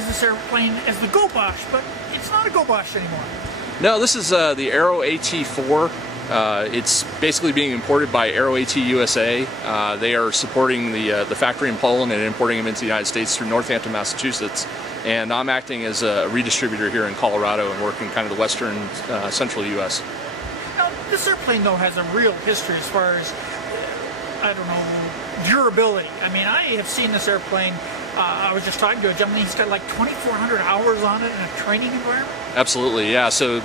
recognize this airplane as the Gobosh, but it's not a Gobosh anymore. No, this is the Aero AT-4. It's basically being imported by Aero AT USA. They are supporting the factory in Poland and importing them into the United States through Northampton, Massachusetts. And I'm acting as a redistributor here in Colorado and working kind of the western, central U.S. Now, this airplane, though, has a real history as far as, I don't know, durability. I mean, I have seen this airplane. I was just talking to a gentleman. He's got like 2,400 hours on it in a training environment. Absolutely, yeah. So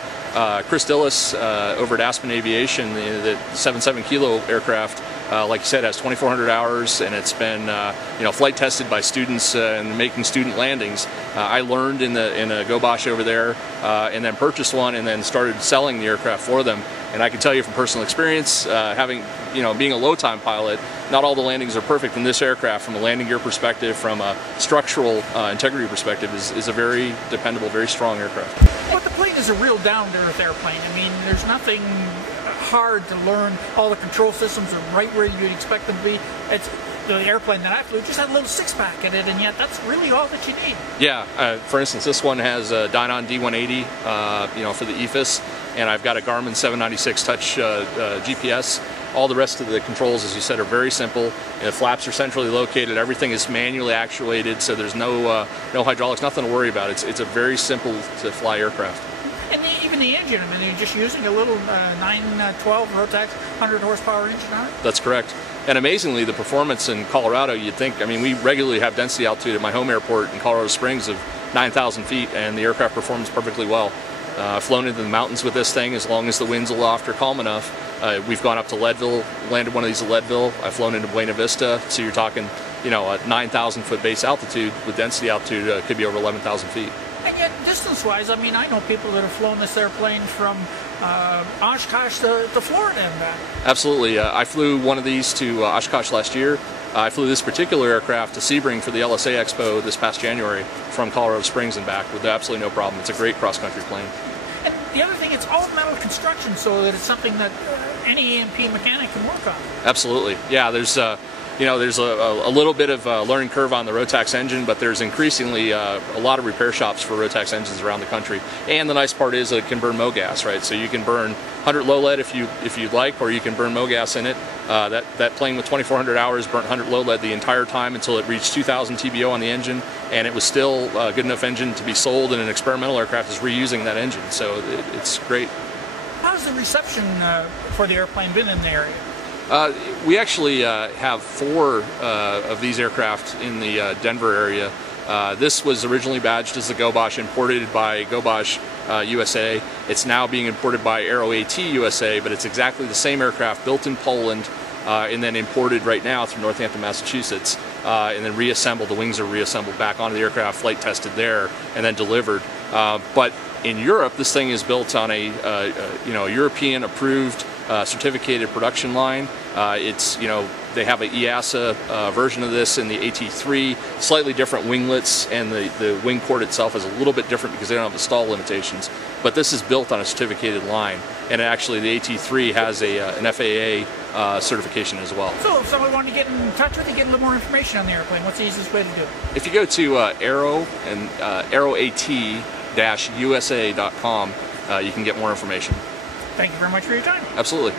Chris Dillis over at Aspen Aviation, the 77 kilo aircraft, like you said, has 2,400 hours, and it's been flight tested by students and making student landings. I learned in a Gobosh over there, and then purchased one, and then started selling the aircraft for them. And I can tell you from personal experience, being a low-time pilot, not all the landings are perfect. In this aircraft, from a landing gear perspective, from a structural integrity perspective, is a very dependable, very strong aircraft. But the plane is a real down-to-earth airplane. I mean, there's nothing hard to learn. All the control systems are right where you'd expect them to be. It's the airplane that I flew just had a little six-pack in it, and yet that's really all that you need. Yeah. For instance, this one has a Dynon D180, for the EFIS, and I've got a Garmin 796 Touch GPS. All the rest of the controls, as you said, are very simple. The flaps are centrally located. Everything is manually actuated, so there's no hydraulics, nothing to worry about. It's a very simple to fly aircraft. And even the engine, I mean, you're just using a little 912 Rotax 100 horsepower engine on it? That's correct. And amazingly, the performance in Colorado, you'd think, I mean, we regularly have density altitude at my home airport in Colorado Springs of 9,000 feet, and the aircraft performs perfectly well. I've flown into the mountains with this thing as long as the winds aloft are calm enough. We've gone up to Leadville, landed one of these at Leadville. I've flown into Buena Vista, so you're talking, a 9,000 foot base altitude with density altitude could be over 11,000 feet. And yet, distance-wise, I mean, I know people that have flown this airplane from Oshkosh to Florida and back. Absolutely. I flew one of these to Oshkosh last year. I flew this particular aircraft to Sebring for the LSA Expo this past January from Colorado Springs and back with absolutely no problem. It's a great cross-country plane. And the other thing, it's all metal construction, so that it's something that any A&P mechanic can work on. Absolutely. Yeah, there's a little bit of a learning curve on the Rotax engine, but there's increasingly a lot of repair shops for Rotax engines around the country. And the nice part is it can burn MoGas, right? So you can burn 100 low lead if you'd like, or you can burn MoGas in it. That plane with 2,400 hours burnt 100 low lead the entire time until it reached 2,000 TBO on the engine, and it was still a good enough engine to be sold, and an experimental aircraft is reusing that engine. So it's great. How's the reception for the airplane been in the area? We actually have 4 of these aircraft in the Denver area. This was originally badged as the Gobosh, imported by Gobosh USA. It's now being imported by Aero AT USA, but it's exactly the same aircraft, built in Poland, and then imported right now through Northampton, Massachusetts, and then reassembled. The wings are reassembled back onto the aircraft, flight tested there, and then delivered. But in Europe, this thing is built on a European-approved certificated production line. They have an EASA version of this in the AT-3, slightly different winglets, and the wing port itself is a little bit different because they don't have the stall limitations. But this is built on a certificated line, and actually the AT-3 has an FAA certification as well. So if someone wanted to get in touch with you, get a little more information on the airplane, what's the easiest way to do it? If you go to Aero and AeroAT-USA.com, you can get more information. Thank you very much for your time. Absolutely.